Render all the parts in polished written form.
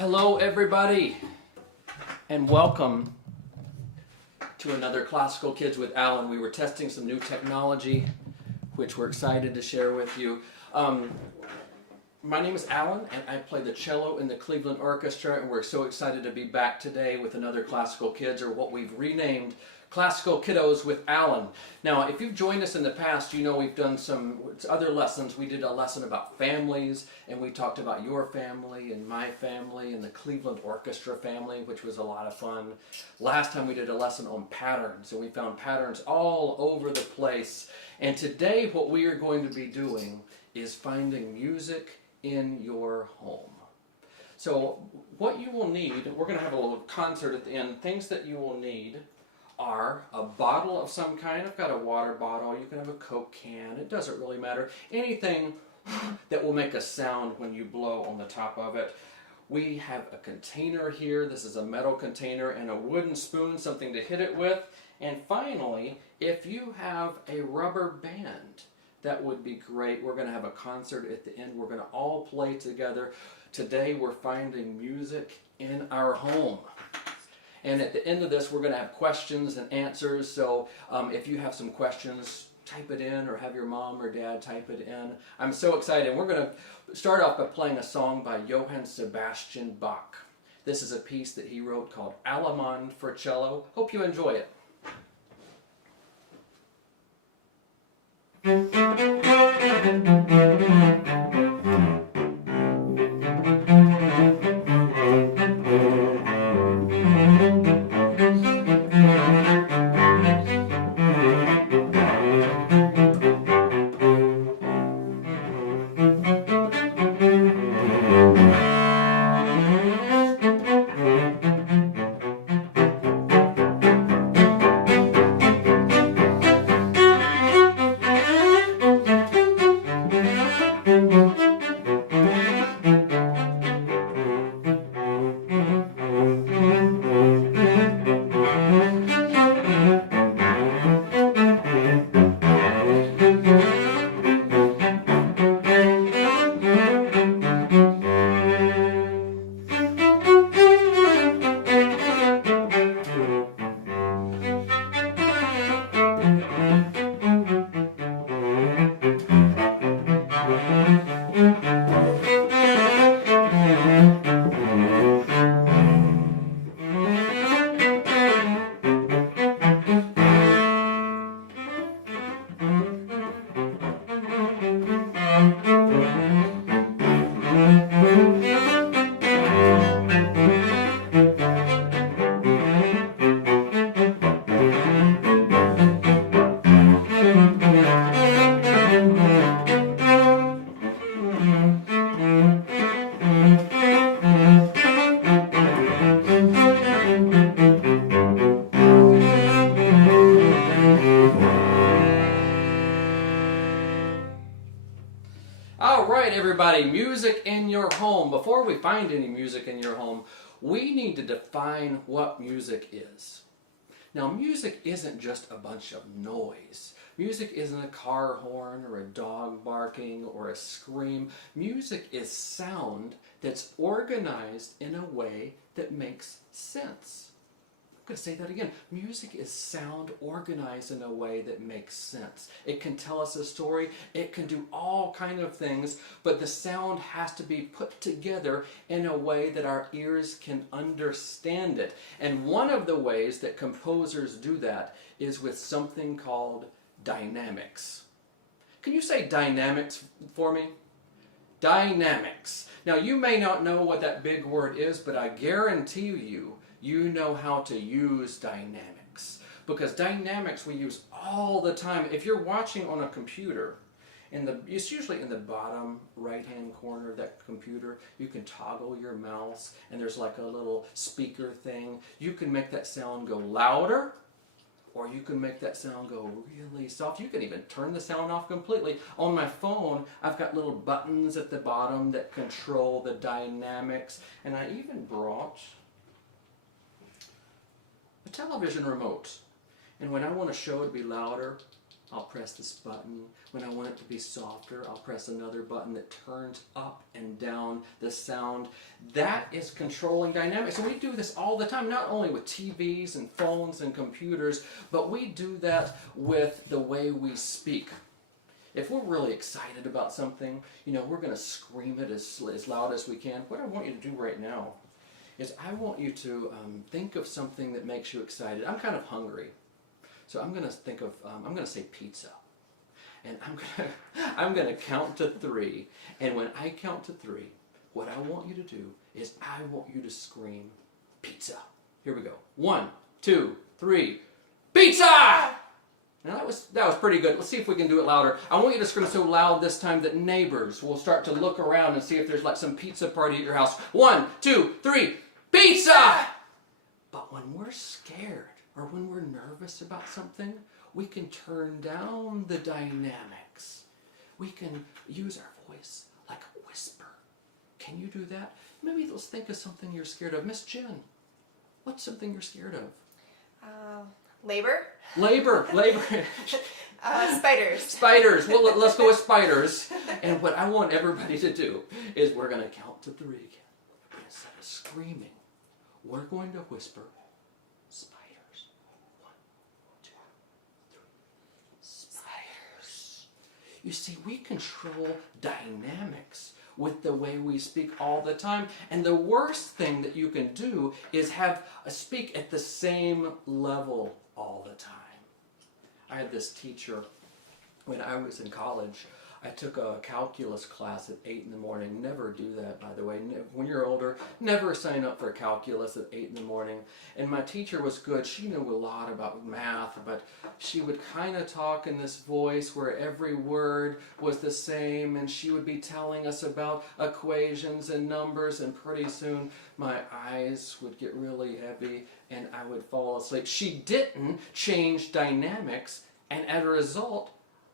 Hello everybody and welcome to another Classical Kids with Alan. We were testing some new technology which we're excited to share with you. My name is Alan and I play the cello in the Cleveland Orchestra, and we're so excited to be back today with another Classical Kids, or what we've renamed Classical Kiddos with Alan. Now, if you've joined us in the past, you know we've done some other lessons. We did a lesson about families, and we talked about your family and my family and the Cleveland Orchestra family, which was a lot of fun. Last time we did a lesson on patterns, and we found patterns all over the place. And today what we are going to be doing is finding music in your home. So what you will need, we're going to have a little concert at the end. Things that you will need are a bottle of some kind. I've got a water bottle. You can have a Coke can. It doesn't really matter. Anything that will make a sound when you blow on the top of it. We have a container here. This is a metal container, and a wooden spoon, something to hit it with. And finally, if you have a rubber band, that would be great. We're going to have a concert at the end. We're going to all play together. Today we're finding music in our home. And at the end of this, we're going to have questions and answers. So if you have some questions, type it in, or have your mom or dad type it in. I'm so excited. We're going to start off by playing a song by Johann Sebastian Bach. This is a piece that he wrote called Allemande for cello. Hope you enjoy it. Everybody, music in your home. Before we find any music in your home, we need to define what music is. Now, music isn't just a bunch of noise. Music isn't a car horn or a dog barking or a scream. Music is sound that's organized in a way that makes sense. I'm going to say that again. Music is sound organized in a way that makes sense. It can tell us a story. It can do all kinds of things, but the sound has to be put together in a way that our ears can understand it. And one of the ways that composers do that is with something called dynamics. Can you say dynamics for me? Dynamics. Now, you may not know what that big word is, but I guarantee you know how to use dynamics, because dynamics we use all the time. If you're watching on a computer, it's usually in the bottom right-hand corner of that computer. You can toggle your mouse, and there's like a little speaker thing. You can make that sound go louder, or you can make that sound go really soft. You can even turn the sound off completely. On my phone, I've got little buttons at the bottom that control the dynamics, and I even brought a television remote. And when I want a show to be louder, I'll press this button. When I want it to be softer, I'll press another button that turns up and down the sound. That is controlling dynamics. And we do this all the time, not only with TVs and phones and computers, but we do that with the way we speak. If we're really excited about something, we're going to scream it as loud as we can. What I want you to do right now is I want you to think of something that makes you excited. I'm kind of hungry. So I'm going to say pizza. And I'm going to count to 3. And when I count to 3, what I want you to do is I want you to scream pizza. Here we go. 1, 2, 3. Pizza! Now that was pretty good. Let's see if we can do it louder. I want you to scream so loud this time that neighbors will start to look around and see if there's like some pizza party at your house. 1, 2, 3. Pizza! But when we're scared, or when we're nervous about something, we can turn down the dynamics. We can use our voice like a whisper. Can you do that? Maybe let's think of something you're scared of. Miss Jen, what's something you're scared of? Labor. Labor. Spiders. Spiders. Well, let's go with spiders. And what I want everybody to do is we're going to count to 3 again. But instead of screaming, we're going to whisper. You see, we control dynamics with the way we speak all the time. And the worst thing that you can do is have a speak at the same level all the time. I had this teacher when I was in college. I took a calculus class at 8 in the morning. Never do that, by the way. When you're older, never sign up for calculus at 8 in the morning. And my teacher was good. She knew a lot about math, but she would kind of talk in this voice where every word was the same, and she would be telling us about equations and numbers, and pretty soon my eyes would get really heavy and I would fall asleep. She didn't change dynamics, and as a result,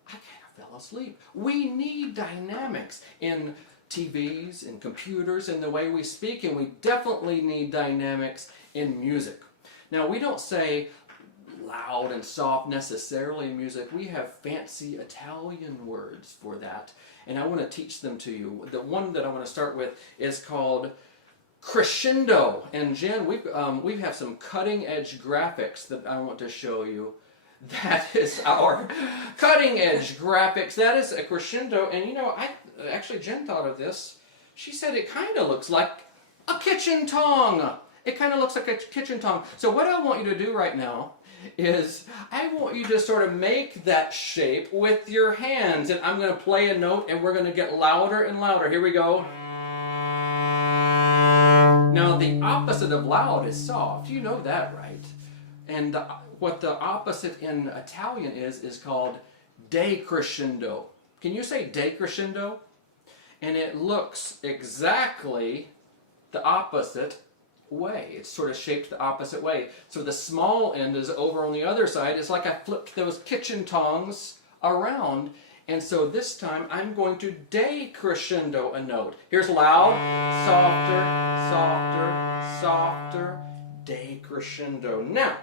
I kind of fell asleep. We need dynamics in TVs, in computers, in the way we speak, and we definitely need dynamics in music. Now, we don't say loud and soft necessarily in music. We have fancy Italian words for that, and I want to teach them to you. The one that I want to start with is called crescendo. And Jen, we have some cutting-edge graphics that I want to show you. That is our cutting-edge graphics. That is a crescendo. And Jen thought of this. She said it kind of looks like a kitchen tong. It kind of looks like a kitchen tong. So what I want you to do right now is I want you to sort of make that shape with your hands. And I'm going to play a note and we're going to get louder and louder. Here we go. Now the opposite of loud is soft. You know that, right? And what the opposite in Italian is called decrescendo. Can you say decrescendo? And it looks exactly the opposite way. It's sort of shaped the opposite way. So the small end is over on the other side. It's like I flipped those kitchen tongs around. And so this time I'm going to decrescendo a note. Here's loud, softer, softer, softer, decrescendo. Now,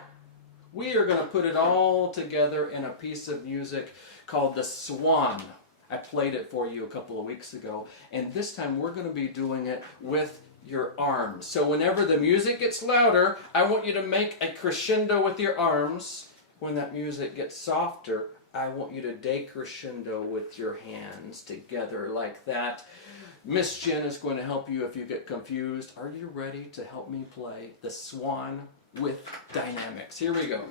we are going to put it all together in a piece of music called the Swan. I played it for you a couple of weeks ago, and this time we're going to be doing it with your arms. So whenever the music gets louder, I want you to make a crescendo with your arms. When that music gets softer, I want you to decrescendo with your hands together like that. Miss Jen is going to help you if you get confused. Are you ready to help me play the Swan with dynamics? Here we go.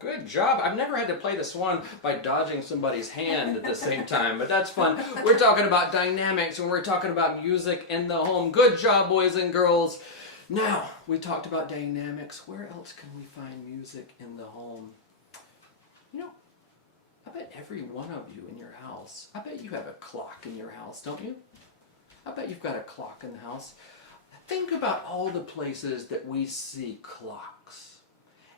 Good job. I've never had to play the swan by dodging somebody's hand at the same time, but that's fun. We're talking about dynamics and we're talking about music in the home. Good job, boys and girls. Now, we talked about dynamics. Where else can we find music in the home? You know, I bet every one of you in your house, I bet you have a clock in your house, don't you? I bet you've got a clock in the house. Think about all the places that we see clocks.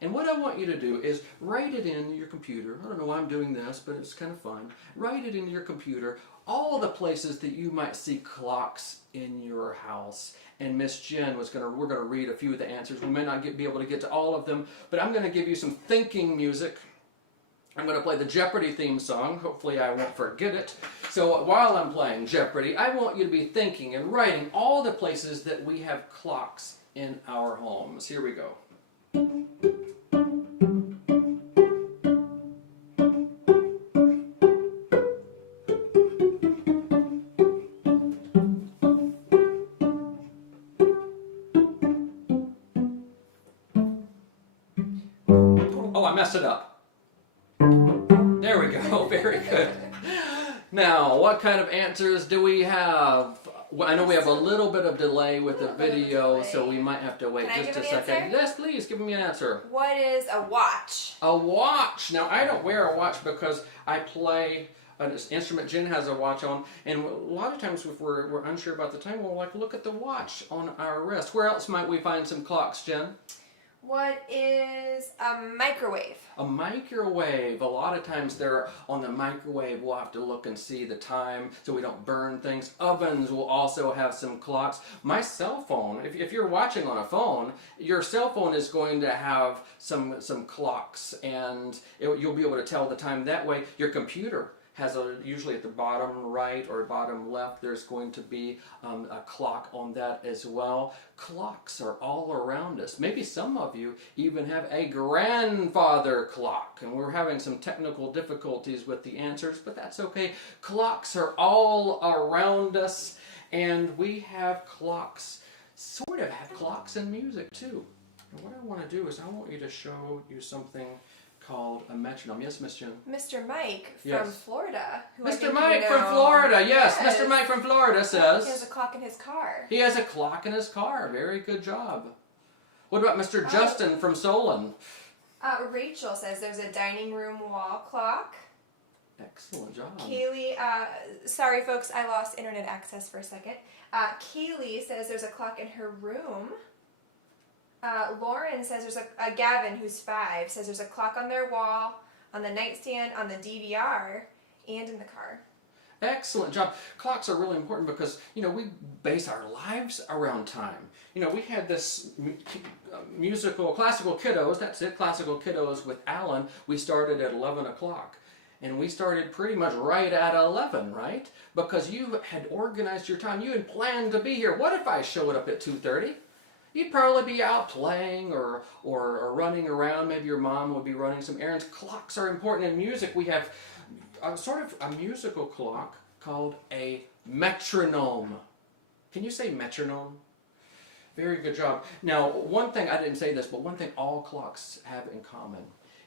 And what I want you to do is write it in your computer. I don't know why I'm doing this, but it's kind of fun. Write it in your computer, all the places that you might see clocks in your house. And Miss Jen we're going to read a few of the answers. We may not be able to get to all of them, but I'm going to give you some thinking music. I'm going to play the Jeopardy theme song. Hopefully I won't forget it. So while I'm playing Jeopardy, I want you to be thinking and writing all the places that we have clocks in our homes. Here we go. Oh, I messed it up. There we go. Very good. Now, what kind of answers do we have? Well, I know we have a little bit of delay with the video, so we might have to wait just a second. Answer? Yes, please, give me an answer. What is a watch? A watch. Now, I don't wear a watch because I play an instrument. Jen has a watch on, and a lot of times if we're unsure about the time, we'll look at the watch on our wrist. Where else might we find some clocks, Jen? What is a microwave? A microwave. A lot of times they're on the microwave. We'll have to look and see the time so we don't burn things. Ovens will also have some clocks. My cell phone, if you're watching on a phone, your cell phone is going to have some clocks, and you'll be able to tell the time that way. Your computer has usually at the bottom right or bottom left, there's going to be a clock on that as well. Clocks are all around us. Maybe some of you even have a grandfather clock, and we're having some technical difficulties with the answers, but that's okay. Clocks are all around us, and we have clocks, sort of have clocks in music too. And what I want to do is I want you to show you something called a metronome. Yes, Miss Jen? Mr. Mike from Florida. Mr. Mike from Florida, yes. Mr. Mike from Florida says... He has a clock in his car. He has a clock in his car. Very good job. What about Mr. Justin from Solon? Rachel says there's a dining room wall clock. Excellent job. Kaylee, sorry folks, I lost internet access for a second. Kaylee says there's a clock in her room. Lauren says there's Gavin, who's 5, says there's a clock on their wall, on the nightstand, on the DVR, and in the car. Excellent job. Clocks are really important because, we base our lives around time. We had this classical kiddos, that's it, classical kiddos with Alan. We started at 11 o'clock. And we started pretty much right at 11, right? Because you had organized your time. You had planned to be here. What if I showed up at 2:30? You'd probably be out playing or running around. Maybe your mom would be running some errands. Clocks are important in music. We have sort of a musical clock called a metronome. Can you say metronome? Very good job. Now, one thing, I didn't say this, but one thing all clocks have in common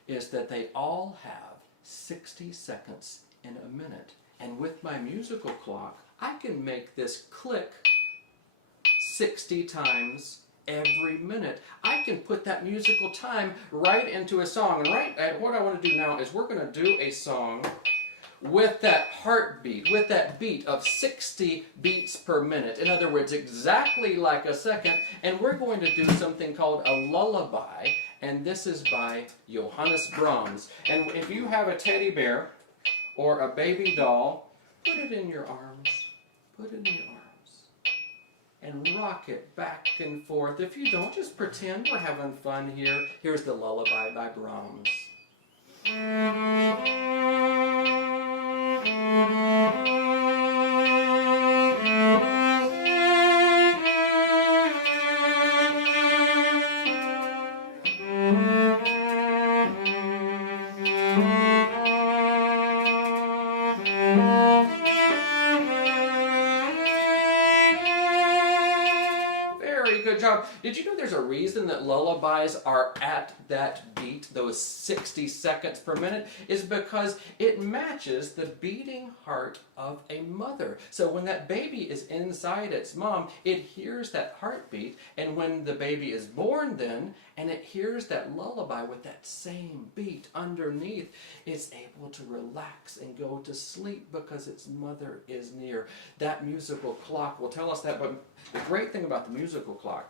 is that they all have 60 seconds in a minute. And with my musical clock, I can make this click 60 times every minute. I can put that musical time right into a song. And what I want to do now is we're going to do a song with that heartbeat, with that beat of 60 beats per minute. In other words, exactly like a second. And we're going to do something called a lullaby. And this is by Johannes Brahms. And if you have a teddy bear or a baby doll, put it in your arms. Put it in your arms. And rock it back and forth. If you don't, just pretend we're having fun here. Here's the lullaby by Brahms. Good job. Did you know there's a reason that lullabies are at that beat, those 60 seconds per minute? Is because it matches the beating heart of a mother. So when that baby is inside its mom, it hears that heartbeat, and when the baby is born then, and it hears that lullaby with that same beat underneath, it's able to relax and go to sleep because its mother is near. That musical clock will tell us that, but the great thing about the musical clock,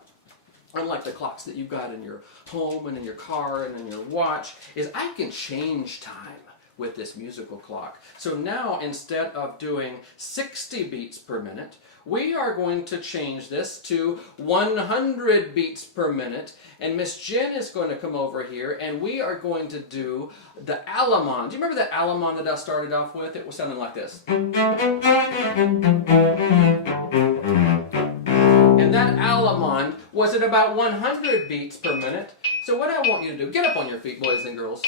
unlike the clocks that you've got in your home and in your car and in your watch, is I can change time with this musical clock. So now, instead of doing 60 beats per minute, we are going to change this to 100 beats per minute, and Miss Jen is going to come over here, and we are going to do the Alamon. Do you remember that Alamon that I started off with? It was sounding like this. And that Alamon was at about 100 beats per minute. So what I want you to do, get up on your feet, boys and girls.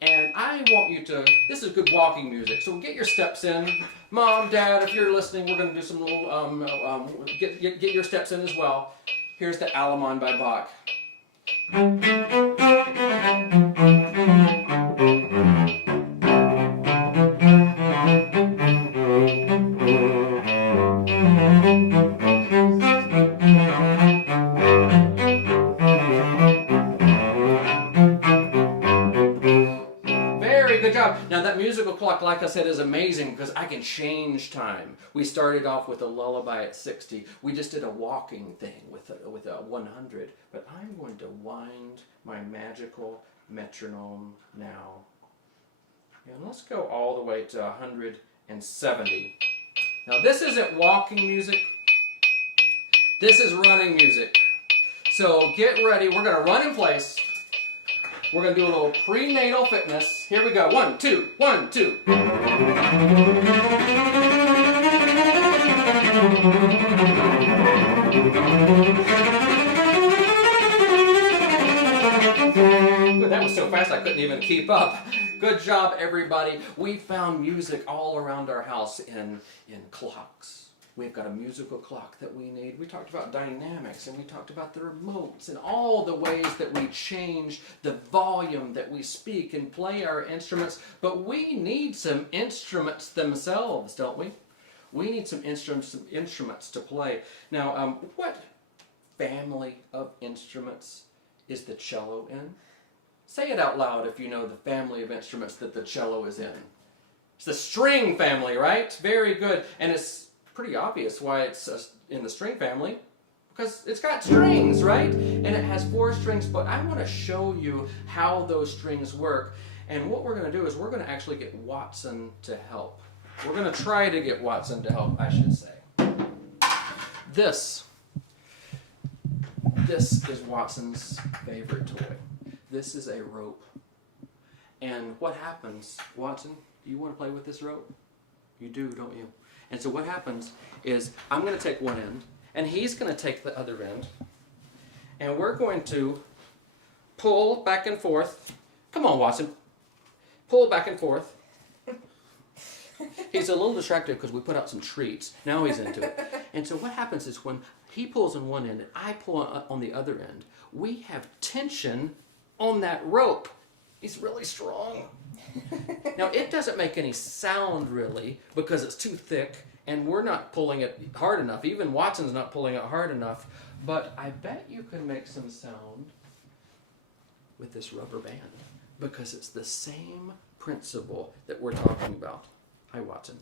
And I want you to, this is good walking music, so get your steps in. Mom, Dad, if you're listening, we're going to do some little, get your steps in as well. Here's the Alamon by Bach. Good job. Now that musical clock, like I said, is amazing because I can change time. We started off with a lullaby at 60. We just did a walking thing with a 100. But I'm going to wind my magical metronome now. And let's go all the way to 170. Now this isn't walking music. This is running music. So get ready. We're going to run in place. We're going to do a little prenatal fitness. Here we go. 1, 2, 1, 2. Good, that was so fast I couldn't even keep up. Good job, everybody. We found music all around our house in clocks. We've got a musical clock that we need. We talked about dynamics, and we talked about the remotes and all the ways that we change the volume that we speak and play our instruments. But we need some instruments themselves, don't we? We need some instruments to play. Now, what family of instruments is the cello in? Say it out loud if you know the family of instruments that the cello is in. It's the string family, right? Very good. And it's pretty obvious why it's in the string family, because it's got strings, right? And it has 4 strings, but I want to show you how those strings work. And what we're going to do is we're going to actually get Watson to help. We're going to try to get Watson to help, I should say. This is Watson's favorite toy. This is a rope. And what happens, Watson, do you want to play with this rope? You do, don't you? And so what happens is I'm going to take one end, and he's going to take the other end, and we're going to pull back and forth. Come on, Watson. Pull back and forth. He's a little distracted because we put out some treats. Now he's into it. And so what happens is when he pulls on one end and I pull on the other end, we have tension on that rope. He's really strong. Now, it doesn't make any sound, really, because it's too thick, and we're not pulling it hard enough. Even Watson's not pulling it hard enough. But I bet you can make some sound with this rubber band, because it's the same principle that we're talking about. Hi, Watson.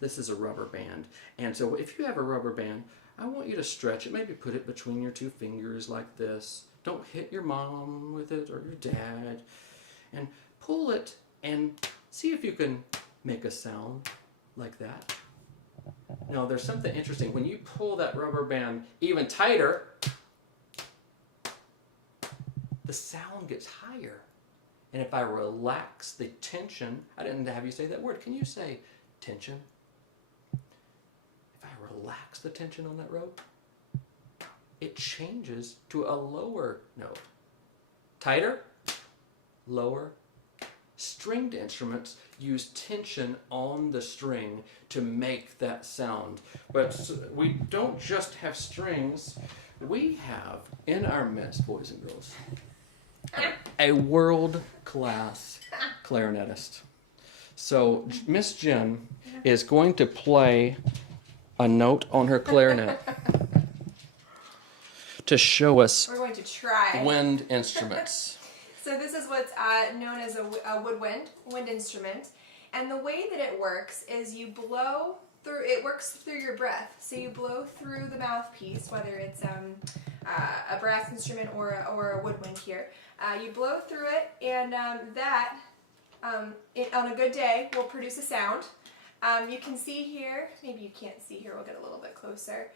This is a rubber band. And so if you have a rubber band, I want you to stretch it. Maybe put it between your 2 fingers like this. Don't hit your mom with it or your dad. And pull it and see if you can make a sound like that. Now, there's something interesting. When you pull that rubber band even tighter, the sound gets higher. And if I relax the tension, I didn't have you say that word. Can you say tension? If I relax the tension on that rope, it changes to a lower note. Tighter, lower. Stringed instruments use tension on the string to make that sound. But we don't just have strings. we have in our midst, boys and girls, a world-class clarinetist. So Miss Jen is going to play a note on her clarinet to show us We're going to try. wind instruments. So this is what's known as a wind instrument. And the way that it works is you blow through, it works through your breath. So you blow through the mouthpiece, whether it's a brass instrument or a woodwind here. You blow through it, and that, on a good day, will produce a sound. You can see here, maybe you can't see here, we'll get a little bit closer.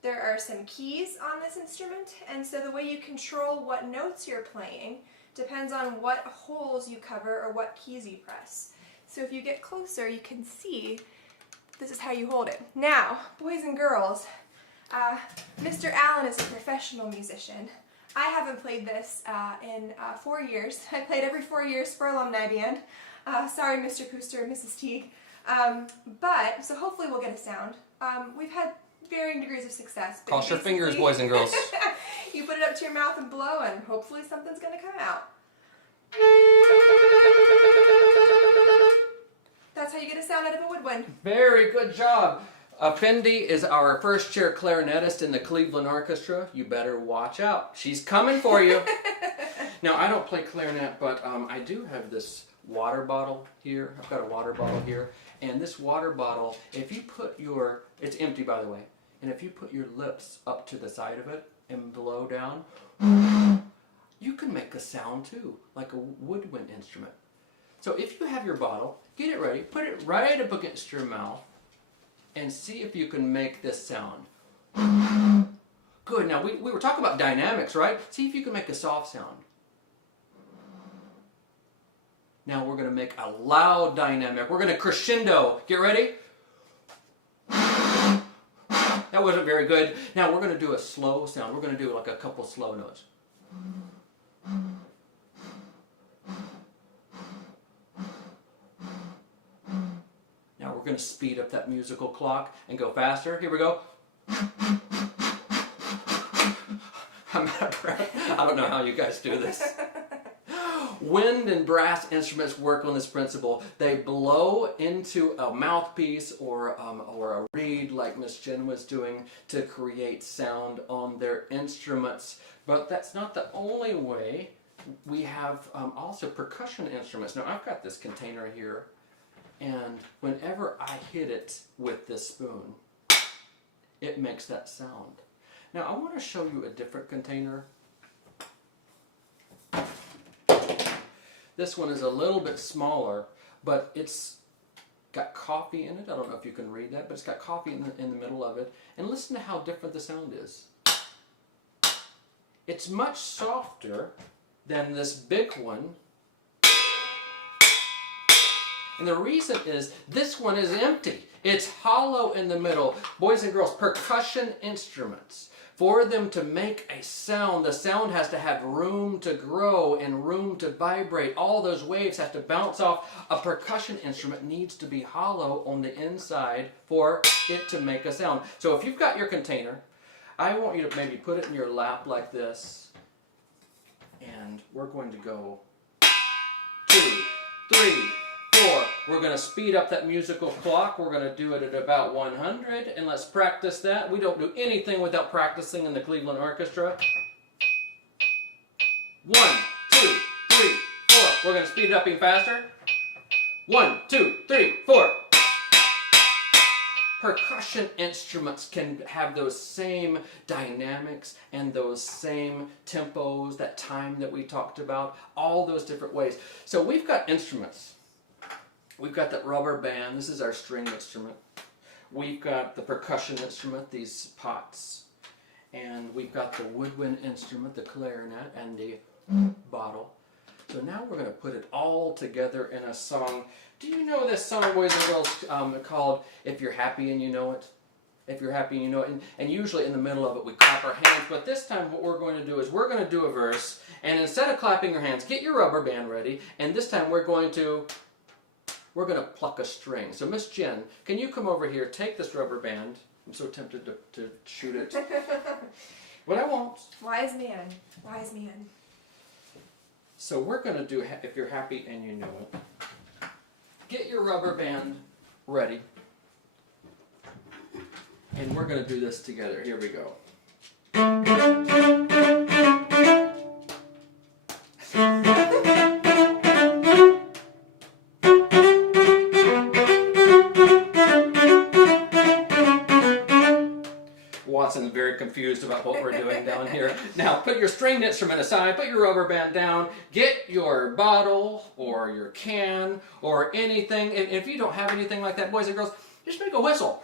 There are some keys on this instrument, and so the way you control what notes you're playing depends on what holes you cover or what keys you press. So if you get closer, you can see this is how you hold it. Now, boys and girls, Mr. Allen is a professional musician. I haven't played this in 4 years. I played every 4 years for alumni band. Sorry, Mr. Pooster and Mrs. Teague. So hopefully we'll get a sound. We've had varying degrees of success. Cross your fingers, boys and girls. You put it up to your mouth and blow, and hopefully something's going to come out. That's how you get a sound out of a woodwind. Very good job. Fendi is our first chair clarinetist in the Cleveland Orchestra. You better watch out. She's coming for you. Now, I don't play clarinet, but I do have this water bottle here. I've got a water bottle here. And this water bottle, if you put your, it's empty by the way, and if you put your lips up to the side of it and blow down, you can make a sound too, like a woodwind instrument. So if you have your bottle, get it ready, put it right up against your mouth, and see if you can make this sound. Good. Now, we were talking about dynamics, right? See if you can make a soft sound. Now we're going to make a loud dynamic. We're going to crescendo. Get ready? That wasn't very good. Now we're going to do a slow sound. We're going to do like a couple slow notes. Now we're going to speed up that musical clock and go faster. Here we go. I'm out of breath. I don't know how you guys do this. Wind and brass instruments work on this principle. They blow into a mouthpiece or a reed like Miss Jen was doing to create sound on their instruments. But that's not the only way. We have also percussion instruments. Now I've got this container here, and whenever I hit it with this spoon, it makes that sound. Now I want to show you a different container. This one is a little bit smaller, but it's got coffee in it. I don't know if you can read that, but it's got coffee in the middle of it. And listen to how different the sound is. It's much softer than this big one. And the reason is this one is empty. It's hollow in the middle. Boys and girls, percussion instruments, for them to make a sound, the sound has to have room to grow and room to vibrate. All those waves have to bounce off. A percussion instrument needs to be hollow on the inside for it to make a sound. So if you've got your container, I want you to maybe put it in your lap like this. And we're going to go 2, 3, 4. We're going to speed up that musical clock. We're going to do it at about 100. And let's practice that. We don't do anything without practicing in the Cleveland Orchestra. 1, 2, 3, 4. We're going to speed it up even faster. 1, 2, 3, 4. Percussion instruments can have those same dynamics and those same tempos, that time that we talked about, all those different ways. So we've got instruments. We've got that rubber band. This is our string instrument. We've got the percussion instrument, these pots. And we've got the woodwind instrument, the clarinet, and the bottle. So now we're going to put it all together in a song. Do you know this song, boys and girls, called If You're Happy and You Know It? If You're Happy and You Know It. And usually in the middle of it we clap our hands. But this time what we're going to do is we're going to do a verse. And instead of clapping your hands, get your rubber band ready. And this time we're going to pluck a string. So Miss Jen, can you come over here, take this rubber band, I'm so tempted to shoot it, but I won't. Wise man. Wise man. So we're going to do, if you're happy and you know it, get your rubber band ready. And we're going to do this together. Here we go. Watson's very confused about what we're doing down here. Now, put your stringed instrument aside, put your rubber band down, get your bottle or your can or anything. If you don't have anything like that, boys and girls, just make a whistle.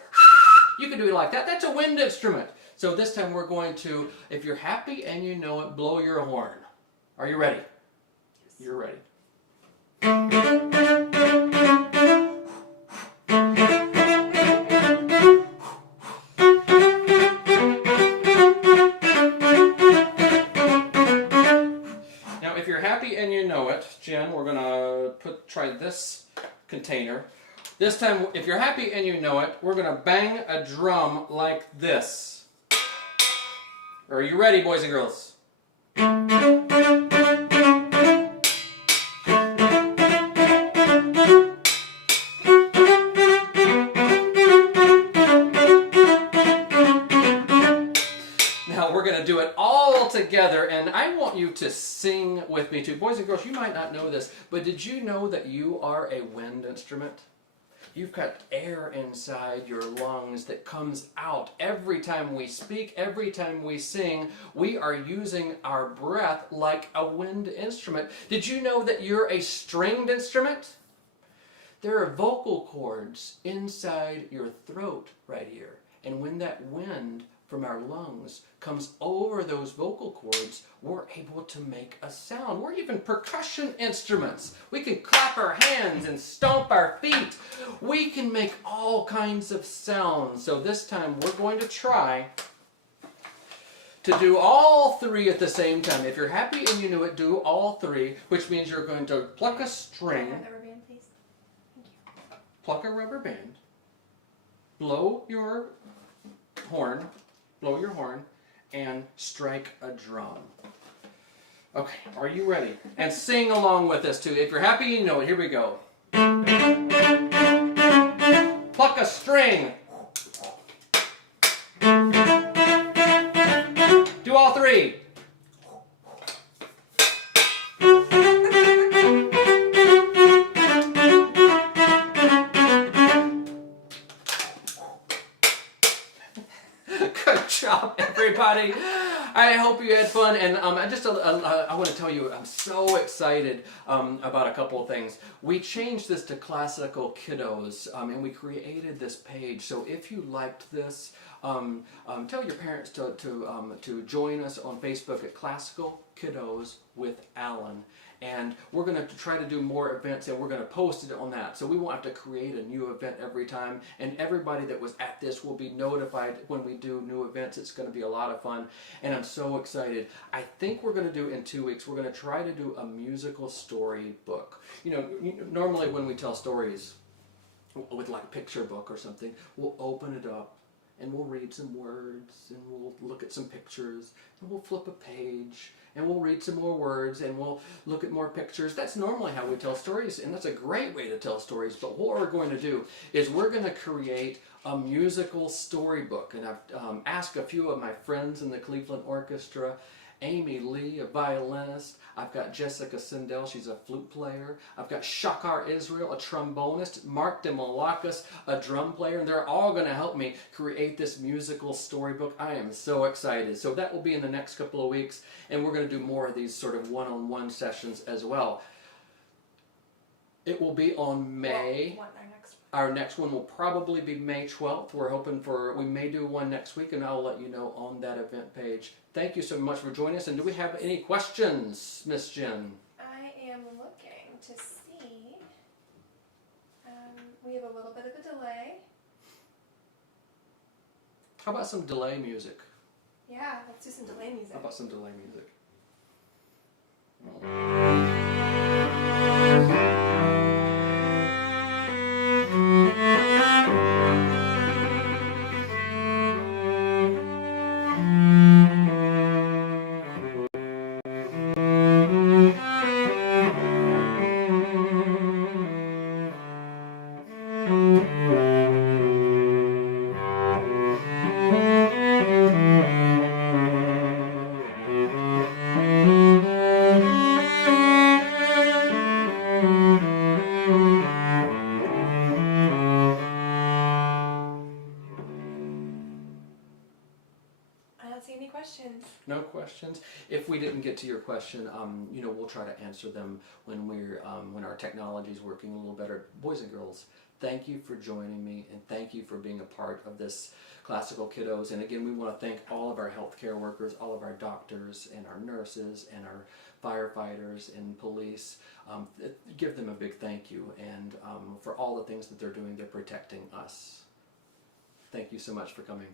You can do it like that. That's a wind instrument. So this time we're going to, if you're happy and you know it, blow your horn. Are you ready? Yes. You're ready. Now if you're happy and you know it, Jen, we're going to try this container. This time, if you're happy and you know it, we're going to bang a drum like this. Are you ready, boys and girls? Now we're going to do it all together, and I want you to sing with me too. Boys and girls, you might not know this, but did you know that you are a wind instrument? You've got air inside your lungs that comes out every time we speak, every time we sing. We are using our breath like a wind instrument. Did you know that you're a stringed instrument? There are vocal cords inside your throat right here. And when that wind from our lungs comes over those vocal cords, we're able to make a sound. We're even percussion instruments. We can clap our hands and stomp our feet. We can make all kinds of sounds. So this time we're going to try to do all three at the same time. If you're happy and you know it, do all three, which means you're going to pluck a string. Can I have the rubber band, please? Thank you. Pluck a rubber band. Blow your horn. Blow your horn and strike a drum. Okay, are you ready? And sing along with us too. If you're happy, you know it. Here we go. Pluck a string. Do all three. Good job, everybody. I hope you had fun, and I want to tell you, I'm so excited about a couple of things. We changed this to Classical Kiddos, and we created this page. So if you liked this, tell your parents to join us on Facebook at Classical Kiddos with Alan. And we're going to try to do more events, and we're going to post it on that. So we won't have to create a new event every time. And everybody that was at this will be notified when we do new events. It's going to be a lot of fun. And I'm so excited. I think we're going to do in 2 weeks, we're going to try to do a musical story book. You know, normally when we tell stories with like a picture book or something, we'll open it up. And we'll read some words, and we'll look at some pictures, and we'll flip a page, and we'll read some more words, and we'll look at more pictures. That's normally how we tell stories, and that's a great way to tell stories. But what we're going to do is we're going to create a musical storybook. And I've asked a few of my friends in the Cleveland Orchestra, Amy Lee, a violinist. I've got Jessica Sindel, she's a flute player. I've got Shakar Israel, a trombonist. Mark DeMolakis, a drum player. And they're all going to help me create this musical storybook. I am so excited. So that will be in the next couple of weeks. And we're going to do more of these sort of one-on-one sessions as well. It will be on May. Our next one will probably be May 12th. We're hoping we may do one next week, and I'll let you know on that event page. Thank you so much for joining us. And do we have any questions, Miss Jen? I am looking to see. We have a little bit of a delay. How about some delay music? Yeah, let's do some delay music. How about some delay music? see any questions. No questions. If we didn't get to your question, we'll try to answer them when our technology is working a little better. Boys and girls, thank you for joining me, and thank you for being a part of this Classical Kiddos. And again, we want to thank all of our healthcare workers, all of our doctors and our nurses and our firefighters and police. Give them a big thank you, and for all the things that they're doing, they're protecting us. Thank you so much for coming.